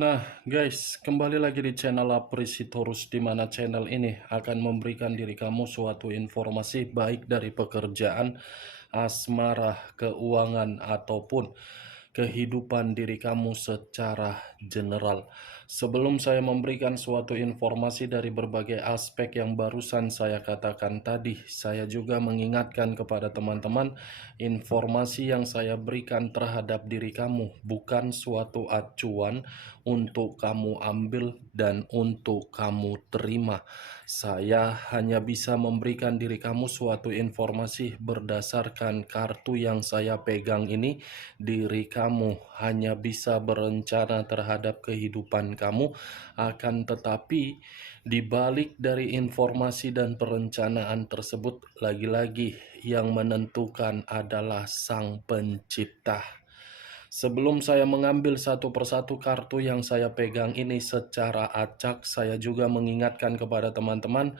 Nah, guys, kembali lagi di channel Aprisitorus, di mana channel ini akan memberikan diri kamu suatu informasi baik dari pekerjaan, asmara, keuangan, ataupun kehidupan diri kamu secara general. Sebelum saya memberikan suatu informasi dari berbagai aspek yang barusan saya katakan tadi, saya juga mengingatkan kepada teman-teman, informasi yang saya berikan terhadap diri kamu bukan suatu acuan untuk kamu ambil dan untuk kamu terima. Saya hanya bisa memberikan diri kamu suatu informasi berdasarkan kartu yang saya pegang ini. Diri kamu hanya bisa berencana terhadap kehidupan kamu, akan tetapi di balik dari informasi dan perencanaan tersebut, lagi-lagi yang menentukan adalah Sang Pencipta. Sebelum saya mengambil satu persatu kartu yang saya pegang ini secara acak, saya juga mengingatkan kepada teman-teman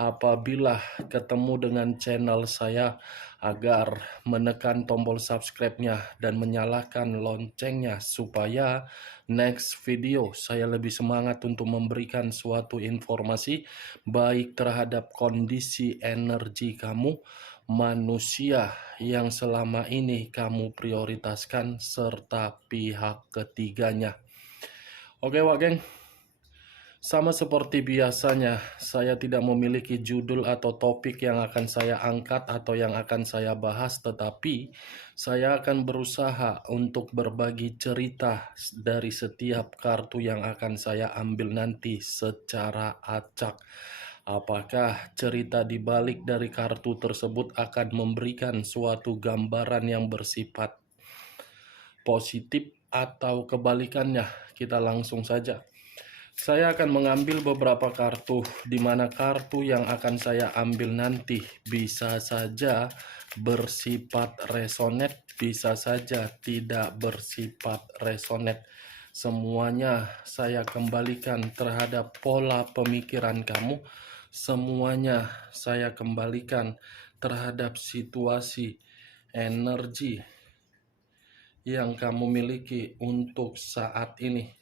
apabila ketemu dengan channel saya agar menekan tombol subscribe-nya dan menyalakan loncengnya supaya next video saya lebih semangat untuk memberikan suatu informasi baik terhadap kondisi energi kamu, manusia yang selama ini kamu prioritaskan, serta pihak ketiganya. Oke Wak Geng, sama seperti biasanya, saya tidak memiliki judul atau topik yang akan saya angkat atau yang akan saya bahas, tetapi saya akan berusaha untuk berbagi cerita dari setiap kartu yang akan saya ambil nanti secara acak. Apakah cerita di balik dari kartu tersebut akan memberikan suatu gambaran yang bersifat positif atau kebalikannya? Kita langsung saja. Saya akan mengambil beberapa kartu, di mana kartu yang akan saya ambil nanti bisa saja bersifat resonate, bisa saja tidak bersifat resonate. Semuanya saya kembalikan terhadap pola pemikiran kamu. Semuanya saya kembalikan terhadap situasi energi yang kamu miliki untuk saat ini.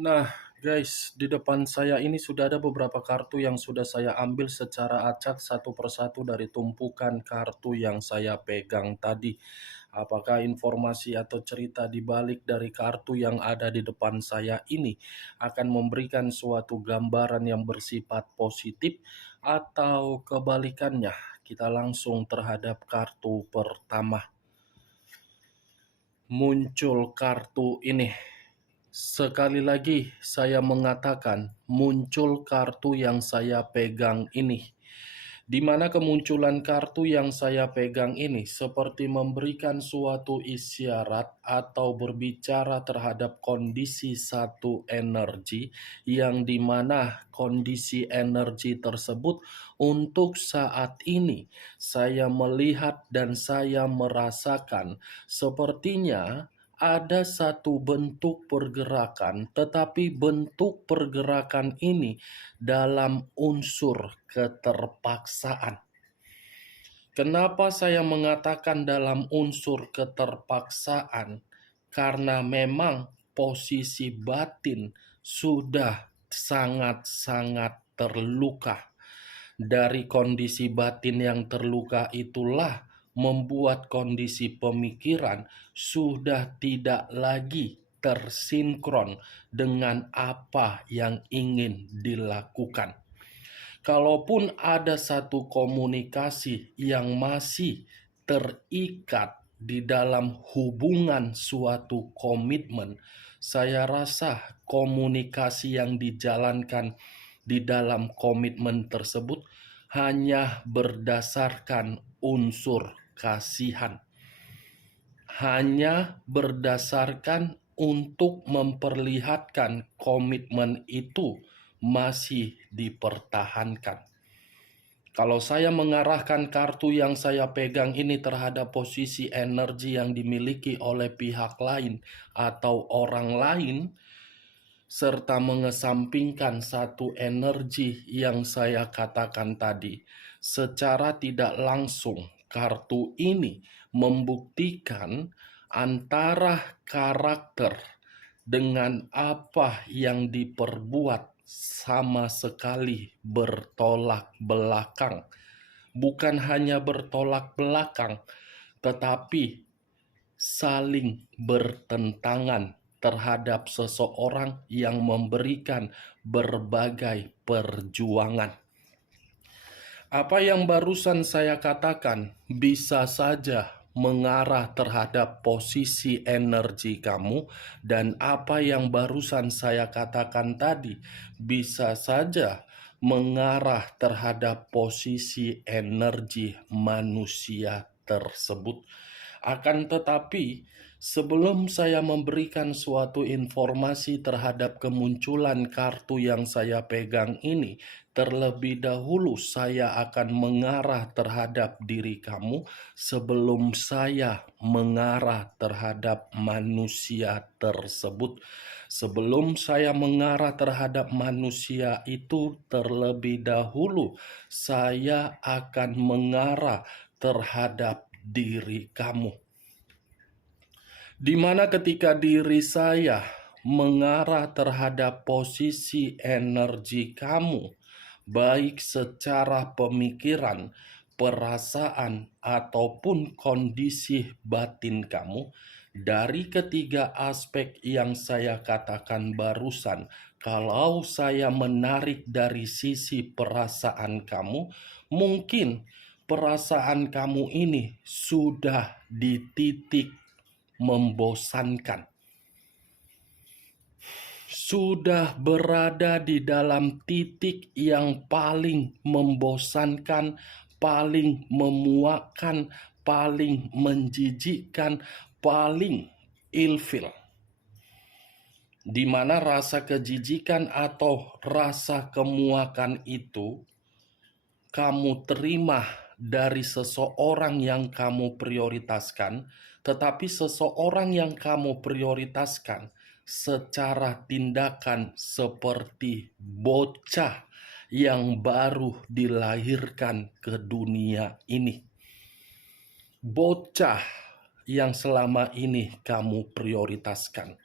Nah, guys, di depan saya ini sudah ada beberapa kartu yang sudah saya ambil secara acak satu persatu dari tumpukan kartu yang saya pegang tadi. Apakah informasi atau cerita di balik dari kartu yang ada di depan saya ini akan memberikan suatu gambaran yang bersifat positif atau kebalikannya? Kita langsung terhadap kartu pertama. Muncul kartu ini. Sekali lagi saya mengatakan muncul kartu yang saya pegang ini. Di mana kemunculan kartu yang saya pegang ini seperti memberikan suatu isyarat atau berbicara terhadap kondisi satu energi, yang dimana kondisi energi tersebut untuk saat ini saya melihat dan saya merasakan sepertinya ada satu bentuk pergerakan, tetapi bentuk pergerakan ini dalam unsur keterpaksaan. Kenapa saya mengatakan dalam unsur keterpaksaan? Karena memang posisi batin sudah sangat-sangat terluka. Dari kondisi batin yang terluka itulah membuat kondisi pemikiran sudah tidak lagi tersinkron dengan apa yang ingin dilakukan. Kalaupun ada satu komunikasi yang masih terikat di dalam hubungan suatu komitmen, saya rasa komunikasi yang dijalankan di dalam komitmen tersebut hanya berdasarkan unsur kasihan, hanya berdasarkan untuk memperlihatkan komitmen itu masih dipertahankan. Kalau saya mengarahkan kartu yang saya pegang ini terhadap posisi energi yang dimiliki oleh pihak lain atau orang lain, serta mengesampingkan satu energi yang saya katakan tadi. Secara tidak langsung, kartu ini membuktikan antara karakter dengan apa yang diperbuat sama sekali bertolak belakang. Bukan hanya bertolak belakang, tetapi saling bertentangan terhadap seseorang yang memberikan berbagai perjuangan. Apa yang barusan saya katakan bisa saja mengarah terhadap posisi energi kamu, dan apa yang barusan saya katakan tadi bisa saja mengarah terhadap posisi energi manusia tersebut. Akan tetapi, sebelum saya memberikan suatu informasi terhadap kemunculan kartu yang saya pegang ini, terlebih dahulu saya akan mengarah terhadap diri kamu sebelum saya mengarah terhadap manusia tersebut. Sebelum saya mengarah terhadap manusia itu, terlebih dahulu saya akan mengarah terhadap diri kamu. Di mana ketika diri saya mengarah terhadap posisi energi kamu, baik secara pemikiran, perasaan, ataupun kondisi batin kamu, dari ketiga aspek yang saya katakan barusan, kalau saya menarik dari sisi perasaan kamu, mungkin perasaan kamu ini sudah di titik membosankan. Sudah berada di dalam titik yang paling membosankan, paling memuakkan, paling menjijikkan, paling ilfil. Di mana rasa kejijikan atau rasa kemuakan itu kamu terima dari seseorang yang kamu prioritaskan, tetapi seseorang yang kamu prioritaskan secara tindakan seperti bocah yang baru dilahirkan ke dunia ini. Bocah yang selama ini kamu prioritaskan.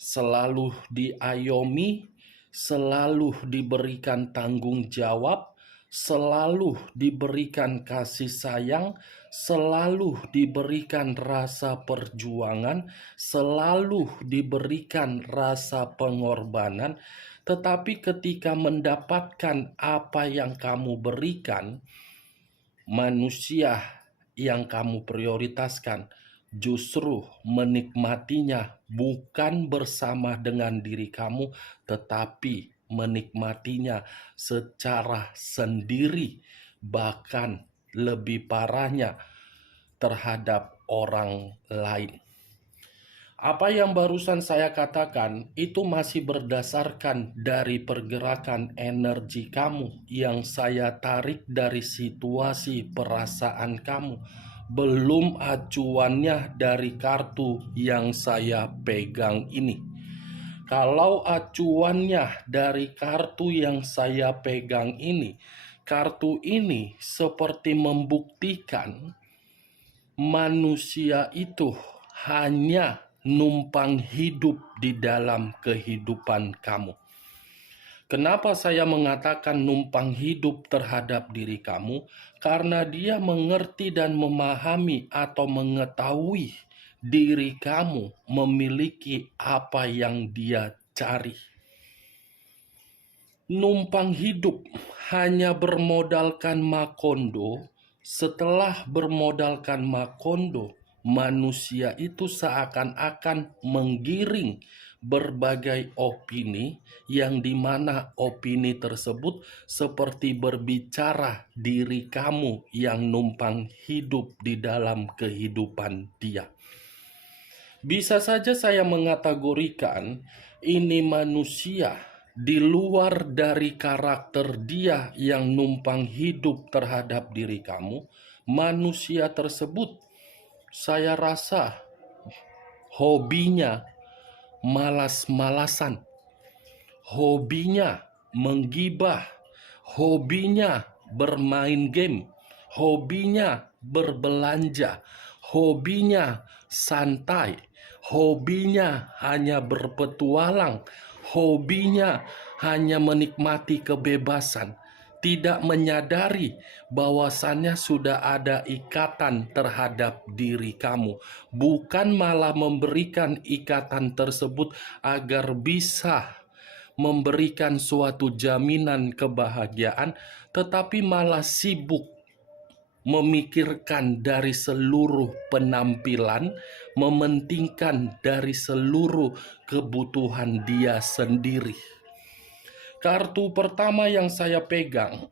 Selalu diayomi, selalu diberikan tanggung jawab, selalu diberikan kasih sayang, selalu diberikan rasa perjuangan, selalu diberikan rasa pengorbanan. Tetapi ketika mendapatkan apa yang kamu berikan, manusia yang kamu prioritaskan justru menikmatinya bukan bersama dengan diri kamu, tetapi menikmatinya secara sendiri, bahkan lebih parahnya terhadap orang lain. Apa yang barusan saya katakan itu masih berdasarkan dari pergerakan energi kamu yang saya tarik dari situasi perasaan kamu. Belum acuannya dari kartu yang saya pegang ini. Kalau acuannya dari kartu yang saya pegang ini, kartu ini seperti membuktikan manusia itu hanya numpang hidup di dalam kehidupan kamu. Kenapa saya mengatakan numpang hidup terhadap diri kamu? Karena dia mengerti dan memahami atau mengetahui diri kamu memiliki apa yang dia cari. Numpang hidup hanya bermodalkan makondo. Setelah bermodalkan makondo, manusia itu seakan-akan menggiring berbagai opini yang dimana opini tersebut seperti berbicara diri kamu yang numpang hidup di dalam kehidupan dia. Bisa saja saya mengategorikan ini manusia di luar dari karakter dia yang numpang hidup terhadap diri kamu. Manusia tersebut saya rasa hobinya malas-malasan. hobinya menggibah, hobinya bermain game, hobinya berbelanja, hobinya santai, hobinya hanya berpetualang, hobinya hanya menikmati kebebasan, tidak menyadari bahwasannya sudah ada ikatan terhadap diri kamu, bukan malah memberikan ikatan tersebut agar bisa memberikan suatu jaminan kebahagiaan, tetapi malah sibuk memikirkan dari seluruh penampilan, mementingkan dari seluruh kebutuhan dia sendiri. Kartu pertama yang saya pegang,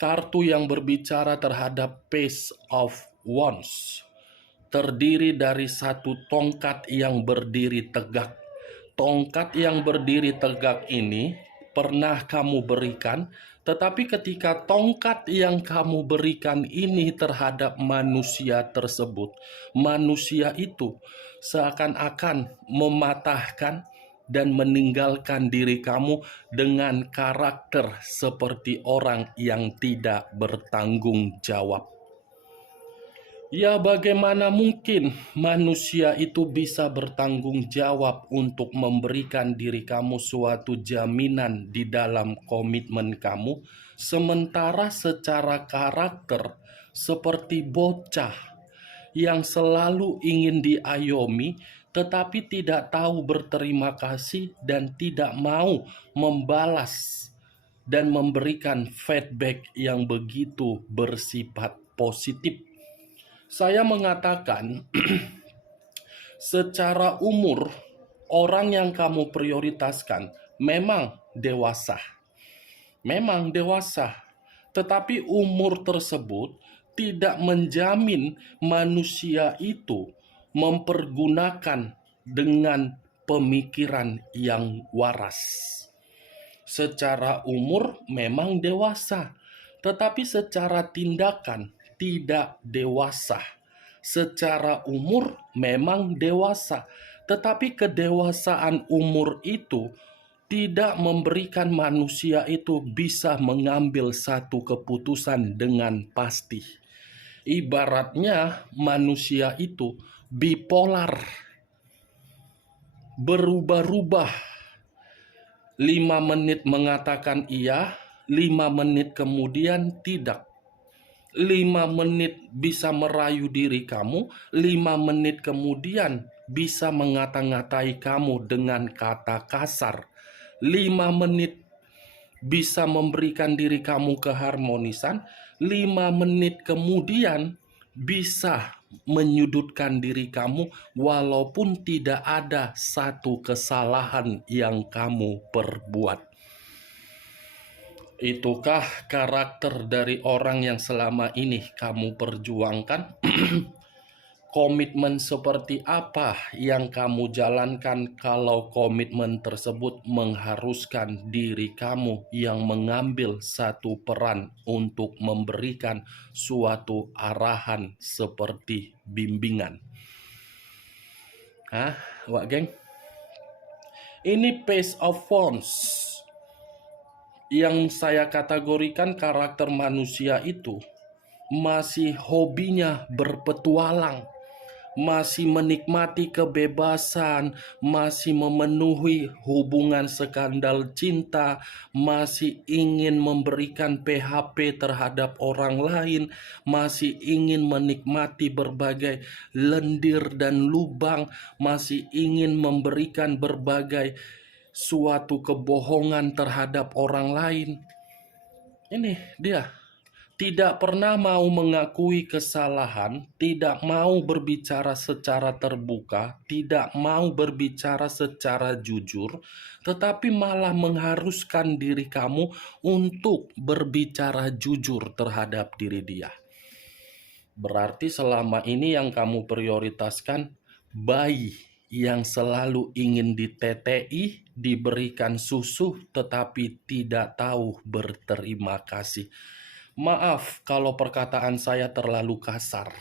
kartu yang berbicara terhadap Page of Wands, terdiri dari satu tongkat yang berdiri tegak. Tongkat yang berdiri tegak ini pernah kamu berikan, tetapi ketika tongkat yang kamu berikan ini terhadap manusia tersebut, manusia itu seakan-akan mematahkan dan meninggalkan diri kamu dengan karakter seperti orang yang tidak bertanggung jawab. Ya, bagaimana mungkin manusia itu bisa bertanggung jawab untuk memberikan diri kamu suatu jaminan di dalam komitmen kamu, sementara secara karakter seperti bocah yang selalu ingin diayomi, tetapi tidak tahu berterima kasih dan tidak mau membalas dan memberikan feedback yang begitu bersifat positif. Saya mengatakan, secara umur, orang yang kamu prioritaskan memang dewasa. Memang dewasa, tetapi umur tersebut tidak menjamin manusia itu mempergunakan dengan pemikiran yang waras. Secara umur memang dewasa, tetapi secara tindakan tidak dewasa. Secara umur memang dewasa, tetapi kedewasaan umur itu tidak memberikan manusia itu bisa mengambil satu keputusan dengan pasti. Ibaratnya manusia itu bipolar, berubah-ubah. 5 menit mengatakan iya, 5 menit kemudian tidak. 5 menit bisa merayu diri kamu, 5 menit kemudian bisa mengata-ngatai kamu dengan kata kasar. 5 menit bisa memberikan diri kamu keharmonisan, 5 menit kemudian bisa menyudutkan diri kamu walaupun tidak ada satu kesalahan yang kamu perbuat. Itukah karakter dari orang yang selama ini kamu perjuangkan? Komitmen seperti apa yang kamu jalankan kalau komitmen tersebut mengharuskan diri kamu yang mengambil satu peran untuk memberikan suatu arahan seperti bimbingan? Wak geng? Ini Page of Wands yang saya kategorikan karakter manusia itu masih hobinya berpetualang, masih menikmati kebebasan, masih memenuhi hubungan skandal cinta, masih ingin memberikan PHP terhadap orang lain, masih ingin menikmati berbagai lendir dan lubang, masih ingin memberikan berbagai suatu kebohongan terhadap orang lain. Ini dia. Tidak pernah mau mengakui kesalahan, tidak mau berbicara secara terbuka, tidak mau berbicara secara jujur, tetapi malah mengharuskan diri kamu untuk berbicara jujur terhadap diri dia. Berarti selama ini yang kamu prioritaskan bayi yang selalu ingin ditetei, diberikan susu, tetapi tidak tahu berterima kasih. Maaf kalau perkataan saya terlalu kasar.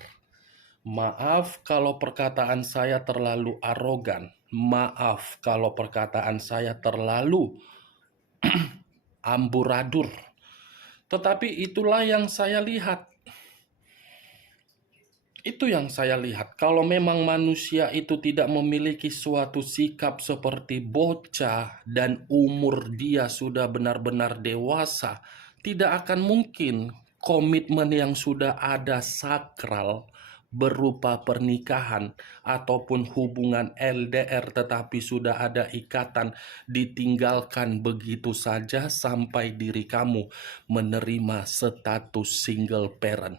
Maaf kalau perkataan saya terlalu arogan. Maaf kalau perkataan saya terlalu amburadur. Tetapi itulah yang saya lihat. Itu yang saya lihat. Kalau memang manusia itu tidak memiliki suatu sikap seperti bocah dan umur dia sudah benar-benar dewasa, tidak akan mungkin komitmen yang sudah ada sakral berupa pernikahan ataupun hubungan LDR tetapi sudah ada ikatan ditinggalkan begitu saja sampai diri kamu menerima status single parent.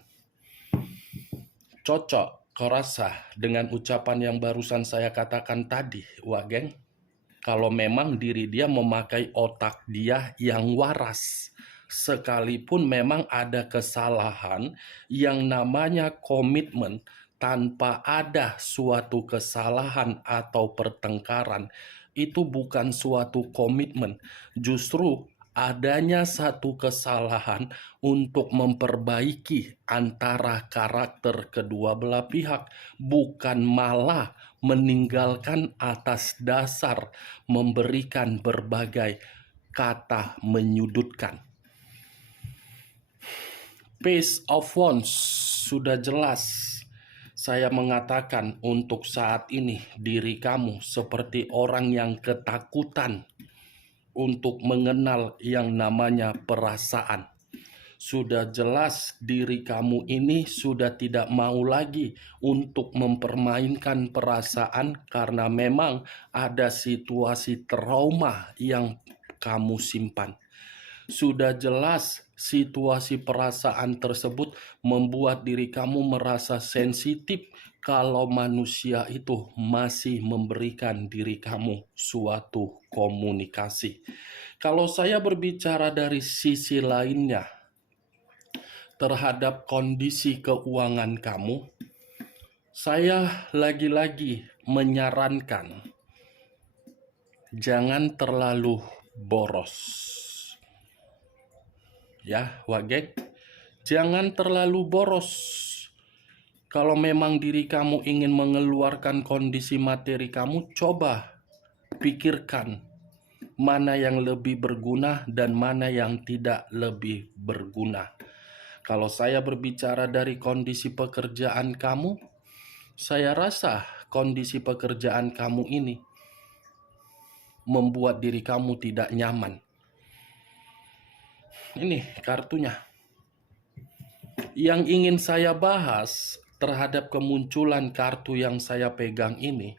Cocok kau rasa dengan ucapan yang barusan saya katakan tadi, Wak Geng? Kalau memang diri dia memakai otak dia yang waras, sekalipun memang ada kesalahan yang namanya komitmen tanpa ada suatu kesalahan atau pertengkaran, itu bukan suatu komitmen. Justru adanya satu kesalahan untuk memperbaiki antara karakter kedua belah pihak, bukan malah meninggalkan atas dasar memberikan berbagai kata menyudutkan. Pace of Wands sudah jelas. Saya mengatakan untuk saat ini diri kamu seperti orang yang ketakutan untuk mengenal yang namanya perasaan. Sudah jelas diri kamu ini sudah tidak mau lagi untuk mempermainkan perasaan karena memang ada situasi trauma yang kamu simpan. Sudah jelas situasi perasaan tersebut membuat diri kamu merasa sensitif kalau manusia itu masih memberikan diri kamu suatu komunikasi. Kalau saya berbicara dari sisi lainnya terhadap kondisi keuangan kamu, saya lagi-lagi menyarankan jangan terlalu boros. Ya, Wak Geng, jangan terlalu boros. Kalau memang diri kamu ingin mengeluarkan kondisi materi kamu, coba pikirkan mana yang lebih berguna dan mana yang tidak lebih berguna. Kalau saya berbicara dari kondisi pekerjaan kamu, saya rasa kondisi pekerjaan kamu ini membuat diri kamu tidak nyaman. Ini kartunya. Yang ingin saya bahas terhadap kemunculan kartu yang saya pegang ini,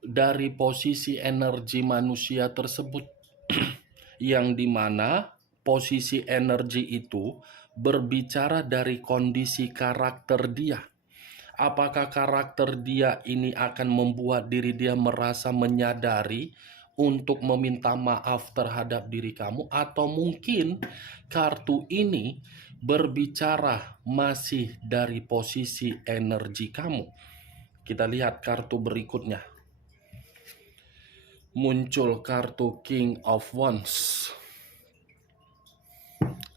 dari posisi energi manusia tersebut, yang dimana posisi energi itu berbicara dari kondisi karakter dia. Apakah karakter dia ini akan membuat diri dia merasa menyadari untuk meminta maaf terhadap diri kamu, atau mungkin kartu ini berbicara masih dari posisi energi kamu. Kita lihat kartu berikutnya. Muncul kartu King of Wands.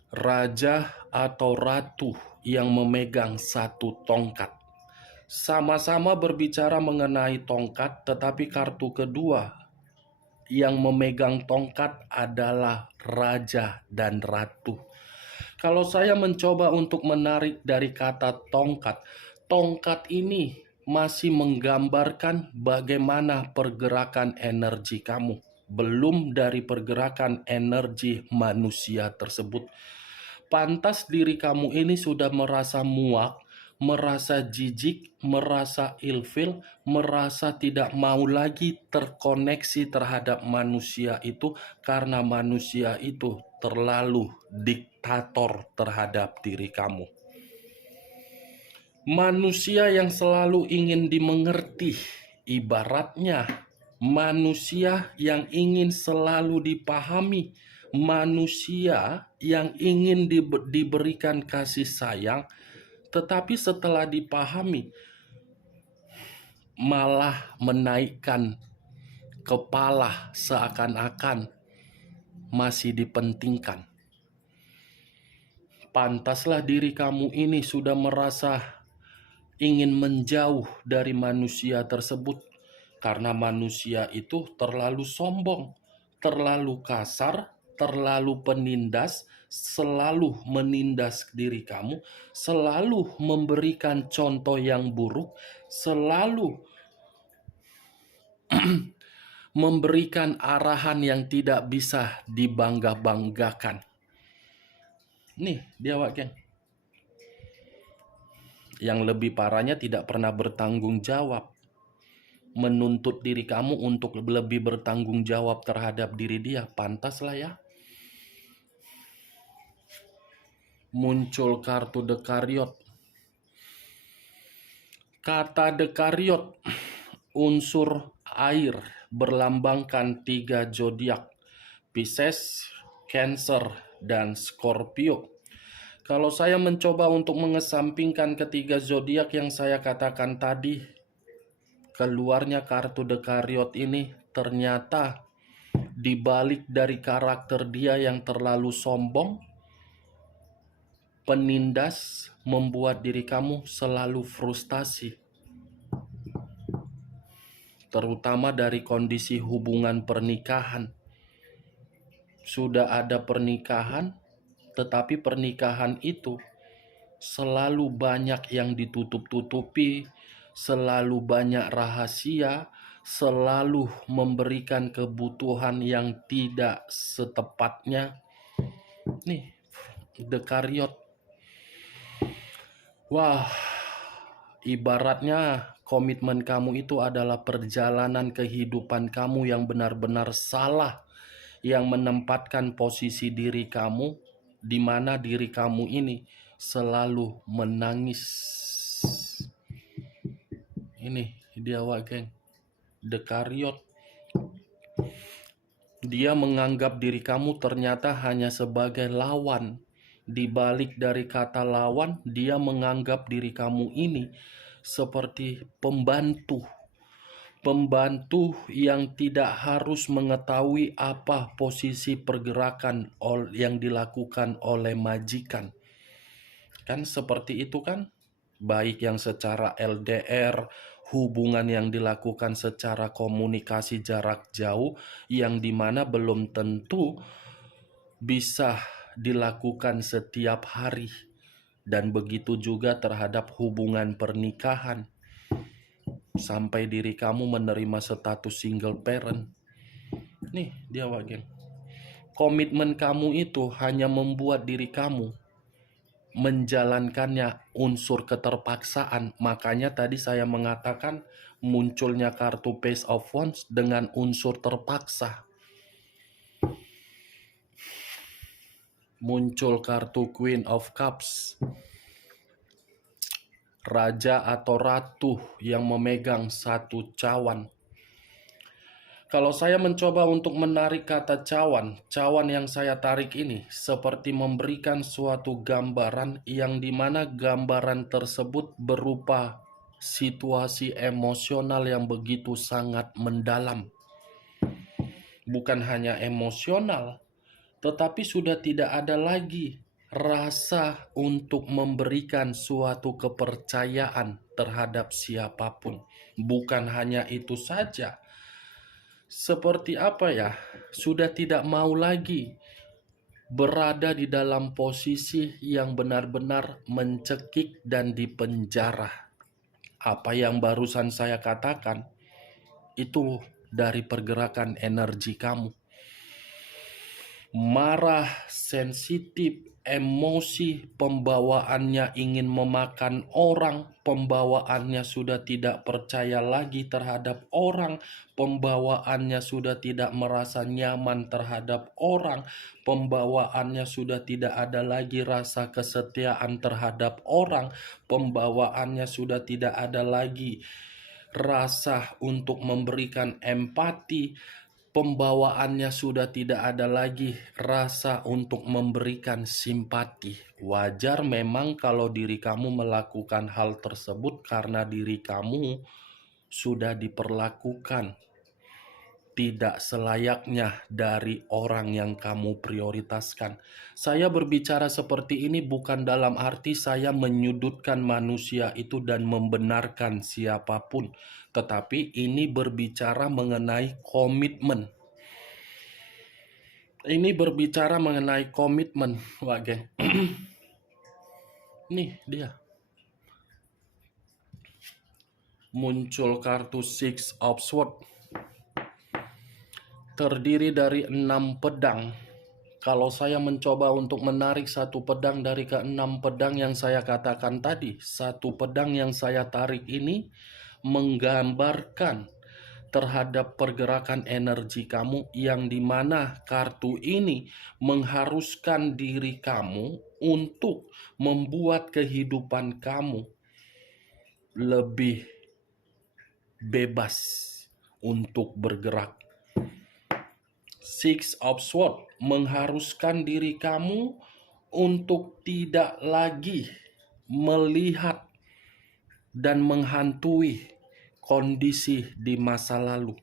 Raja atau ratu yang memegang satu tongkat. Sama-sama berbicara mengenai tongkat, tetapi kartu kedua yang memegang tongkat adalah raja dan ratu. Kalau saya mencoba untuk menarik dari kata tongkat, tongkat ini masih menggambarkan bagaimana pergerakan energi kamu, belum dari pergerakan energi manusia tersebut. Pantas diri kamu ini sudah merasa muak, merasa jijik, merasa ilfil, merasa tidak mau lagi terkoneksi terhadap manusia itu karena manusia itu terlalu diktator terhadap diri kamu. Manusia yang selalu ingin dimengerti, ibaratnya manusia yang ingin selalu dipahami, manusia yang ingin diberikan kasih sayang, tetapi setelah dipahami malah menaikkan kepala seakan-akan masih dipentingkan. Pantaslah diri kamu ini sudah merasa ingin menjauh dari manusia tersebut karena manusia itu terlalu sombong, terlalu kasar, terlalu penindas, selalu menindas diri kamu, selalu memberikan contoh yang buruk, selalu memberikan arahan yang tidak bisa dibangga-banggakan. Nih, dia Wak Geng. Yang lebih parahnya tidak pernah bertanggung jawab. Menuntut diri kamu untuk lebih bertanggung jawab terhadap diri dia. Pantaslah ya. Muncul kartu Dekariot. Kata Dekariot, unsur air, berlambangkan 3 zodiak, Pisces, Cancer, dan Scorpio. Kalau saya mencoba untuk mengesampingkan ketiga zodiak yang saya katakan tadi, keluarnya kartu Dekariot ini ternyata dibalik dari karakter dia yang terlalu sombong, penindas, membuat diri kamu selalu frustasi. Terutama dari kondisi hubungan pernikahan. Sudah ada pernikahan, tetapi pernikahan itu selalu banyak yang ditutup-tutupi, selalu banyak rahasia, selalu memberikan kebutuhan yang tidak setepatnya. Nih, Dekariot. Wah, ibaratnya komitmen kamu itu adalah perjalanan kehidupan kamu yang benar-benar salah, yang menempatkan posisi diri kamu di mana diri kamu ini selalu menangis. Ini dia Wak Geng, Dekariot. Dia menganggap diri kamu ternyata hanya sebagai lawan. Di balik dari kata lawan, dia menganggap diri kamu ini seperti pembantu. Pembantu yang tidak harus mengetahui apa posisi pergerakan yang dilakukan oleh majikan. Kan seperti itu kan? Baik yang secara LDR, hubungan yang dilakukan secara komunikasi jarak jauh, yang dimana belum tentu bisa dilakukan setiap hari. Dan begitu juga terhadap hubungan pernikahan. Sampai diri kamu menerima status single parent. Nih dia Wak Geng. Komitmen kamu itu hanya membuat diri kamu menjalankannya unsur keterpaksaan. Makanya tadi saya mengatakan munculnya kartu Page of Wands dengan unsur terpaksa. Muncul kartu Queen of Cups, raja atau ratu yang memegang satu cawan. Kalau saya mencoba untuk menarik kata cawan, cawan yang saya tarik ini seperti memberikan suatu gambaran yang dimana gambaran tersebut berupa situasi emosional yang begitu sangat mendalam. Bukan hanya emosional, tetapi sudah tidak ada lagi rasa untuk memberikan suatu kepercayaan terhadap siapapun. Bukan hanya itu saja. Seperti apa ya? Sudah tidak mau lagi berada di dalam posisi yang benar-benar mencekik dan dipenjara. Apa yang barusan saya katakan itu dari pergerakan energi kamu. Marah, sensitif, emosi, pembawaannya ingin memakan orang, pembawaannya sudah tidak percaya lagi terhadap orang, pembawaannya sudah tidak merasa nyaman terhadap orang, pembawaannya sudah tidak ada lagi rasa kesetiaan terhadap orang, pembawaannya sudah tidak ada lagi rasa untuk memberikan empati, pembawaannya sudah tidak ada lagi rasa untuk memberikan simpati. Wajar memang kalau diri kamu melakukan hal tersebut karena diri kamu sudah diperlakukan tidak selayaknya dari orang yang kamu prioritaskan. Saya berbicara seperti ini bukan dalam arti saya menyudutkan manusia itu dan membenarkan siapapun, tetapi ini berbicara mengenai komitmen. Ini berbicara mengenai komitmen, Wak Geng. Nih dia. Muncul kartu Six of Swords. Terdiri dari 6 pedang. Kalau saya mencoba untuk menarik satu pedang dari ke-6 pedang yang saya katakan tadi, satu pedang yang saya tarik ini menggambarkan terhadap pergerakan energi kamu, yang dimana kartu ini mengharuskan diri kamu untuk membuat kehidupan kamu lebih bebas untuk bergerak. Six of Swords mengharuskan diri kamu untuk tidak lagi melihat dan menghantui kondisi di masa lalu.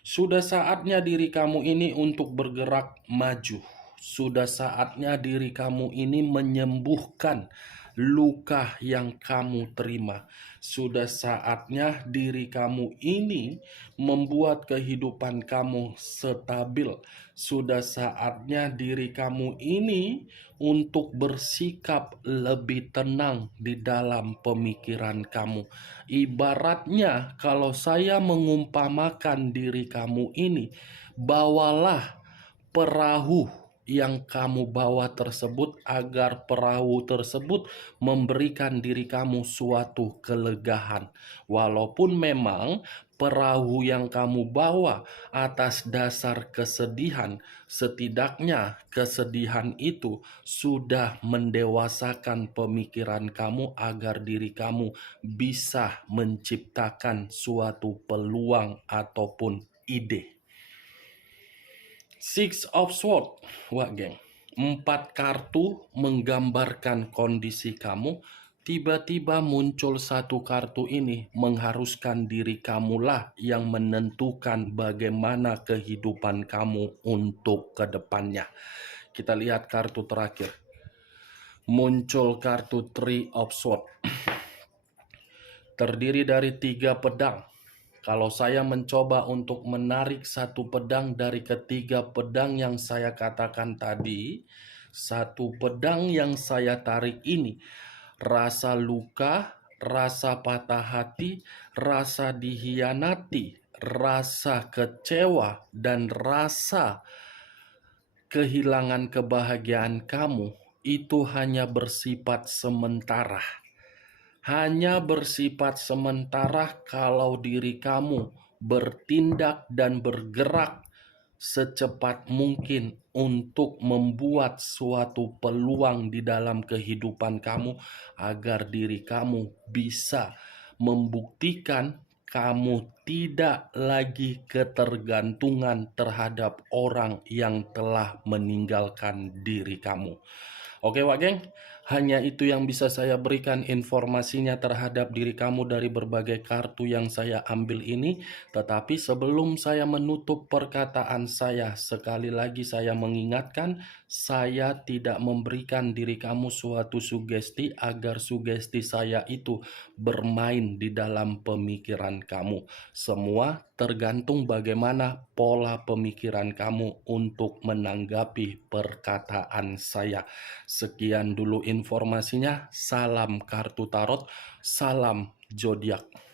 Sudah saatnya diri kamu ini untuk bergerak maju. Sudah saatnya diri kamu ini menyembuhkan luka yang kamu terima. Sudah saatnya diri kamu ini membuat kehidupan kamu stabil. Sudah saatnya diri kamu ini untuk bersikap lebih tenang di dalam pemikiran kamu. Ibaratnya kalau saya mengumpamakan diri kamu ini, bawalah perahu yang kamu bawa tersebut agar perahu tersebut memberikan diri kamu suatu kelegaan. Walaupun memang perahu yang kamu bawa atas dasar kesedihan, setidaknya kesedihan itu sudah mendewasakan pemikiran kamu agar diri kamu bisa menciptakan suatu peluang ataupun ide. Six of Swords, Wak Geng. 4 kartu menggambarkan kondisi kamu. Tiba-tiba muncul satu kartu ini mengharuskan diri kamulah yang menentukan bagaimana kehidupan kamu untuk kedepannya. Kita lihat kartu terakhir. Muncul kartu Three of Swords. Terdiri dari 3 pedang. Kalau saya mencoba untuk menarik satu pedang dari ketiga pedang yang saya katakan tadi, satu pedang yang saya tarik ini, rasa luka, rasa patah hati, rasa dihianati, rasa kecewa, dan rasa kehilangan kebahagiaan kamu itu hanya bersifat sementara. Hanya bersifat sementara kalau diri kamu bertindak dan bergerak secepat mungkin untuk membuat suatu peluang di dalam kehidupan kamu agar diri kamu bisa membuktikan kamu tidak lagi ketergantungan terhadap orang yang telah meninggalkan diri kamu. Oke Wak Geng, hanya itu yang bisa saya berikan informasinya terhadap diri kamu dari berbagai kartu yang saya ambil ini. Tetapi sebelum saya menutup perkataan saya, sekali lagi saya mengingatkan, saya tidak memberikan diri kamu suatu sugesti agar sugesti saya itu bermain di dalam pemikiran kamu. Semua tergantung bagaimana pola pemikiran kamu untuk menanggapi perkataan saya. Sekian dulu informasinya. Salam kartu tarot, salam zodiak.